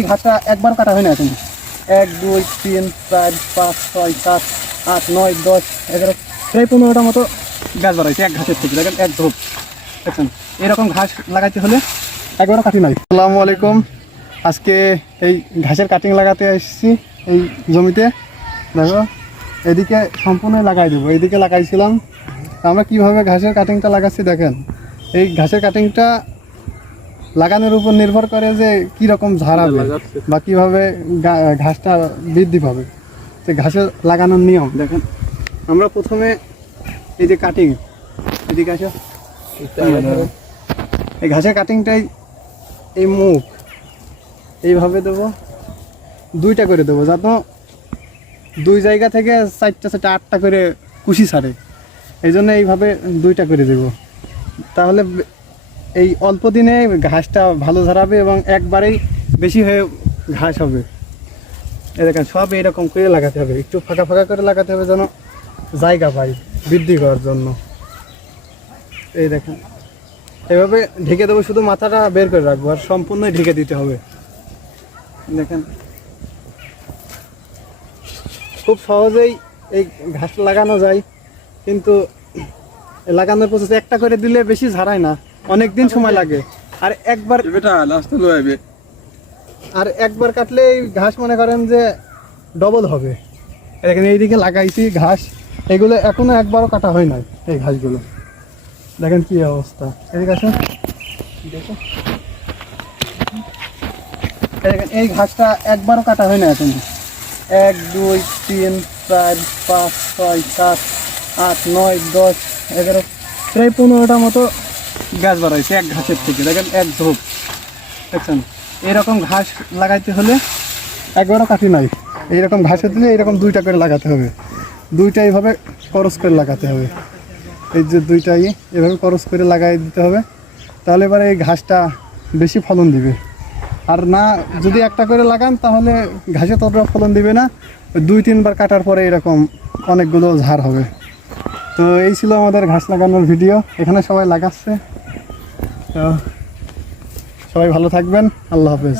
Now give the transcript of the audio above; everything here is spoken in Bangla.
এই ঘাসটা একবার কাটা হয় না এখন। 1 2 3 4 5 6 7 8 9 10 11 প্রায় 15টা মতো গাছ বাড়াইছে এক ঘাসের থেকে। দেখেন এক ঝোপ দেখছেন। এরকম ঘাস লাগাইতে হলে একবারও কাটি নাই। আসসালামু আলাইকুম। আজকে এই ঘাসের কাটিং লাগাতে এসেছি এই জমিতে। দেখো এদিকে সম্পূর্ণ লাগাই দেবো, এইদিকে লাগাইছিলাম। আমরা কিভাবে ঘাসের কাটিংটা লাগাচ্ছি দেখেন। এই ঘাসের কাটিংটা লাগানোর উপর নির্ভর করে যে কীরকম ঝাড়াবে বা কীভাবে ঘাসটা বৃদ্ধি পাবে। তো ঘাসের লাগানোর নিয়ম দেখেন। আমরা প্রথমে এই যে কাটিং, এদিকে আসো, এই ঘাসের কাটিংটাই এই মুখ এইভাবে দেবো, দুইটা করে দেবো, যাতে দুই জায়গা থেকে 4টা 8টা করে কুশি ছাড়ে। এই জন্য এইভাবে দুইটা করে দেব, তাহলে এই অল্প দিনে ঘাসটা ভালো ঝরাবে এবং একবারেই বেশি হয়ে ঘাস হবে। এই দেখেন সব এইরকম করে লাগাতে হবে, একটু ফাঁকা ফাঁকা করে লাগাতে হবে যেন জায়গা পাই বৃদ্ধি করার জন্য। এই দেখেন এভাবে ঢেকে দেবো, শুধু মাথাটা বের করে রাখবো আর সম্পূর্ণই ঢেকে দিতে হবে। দেখেন খুব সহজেই এই ঘাস লাগানো যায়, কিন্তু লাগানোর প্রসেস একটা করে দিলে বেশি ঝাড়ায় না, অনেক দিন সময় লাগে। আর একবার কাটলে এই ঘাস মনে করেন যে ডবল হবে। দেখেন এইদিকে লাগাইছি ঘাস, এগুলো এখনো একবারও কাটা হয় নাই। এই ঘাসগুলো দেখেন কি অবস্থা। এদিকে আসুন, দেখেন এই ঘাসটা একবারও কাটা হয় না এখন। 1 2 3 4 5 6 7 8 9 10 11 প্রায় 15টা মতো গাছ বাড়াইছে এক ঘাসের থেকে। দেখেন এক ঝোপ দেখছেন। এরকম ঘাস লাগাইতে হলে একবারও কাটি নাই। এইরকম ঘাসের দিলে এরকম দুইটা করে লাগাতে হবে, দুইটা এইভাবে করস করে লাগাতে হবে। এই যে দুইটাই এভাবে করস করে লাগাই দিতে হবে, তাহলে এবারে এই ঘাসটা বেশি ফলন দিবে। আর না যদি একটা করে লাগান তাহলে ঘাসে ততটা ফলন দিবে না, 2-3 বার কাটার পরে এরকম অনেকগুলো ঝাড় হবে। তো এই ছিল আমাদের ঘাস লাগানোর ভিডিও। এখানে সবাই লাগাচ্ছে, তো সবাই ভালো থাকবেন। আল্লাহ হাফেজ।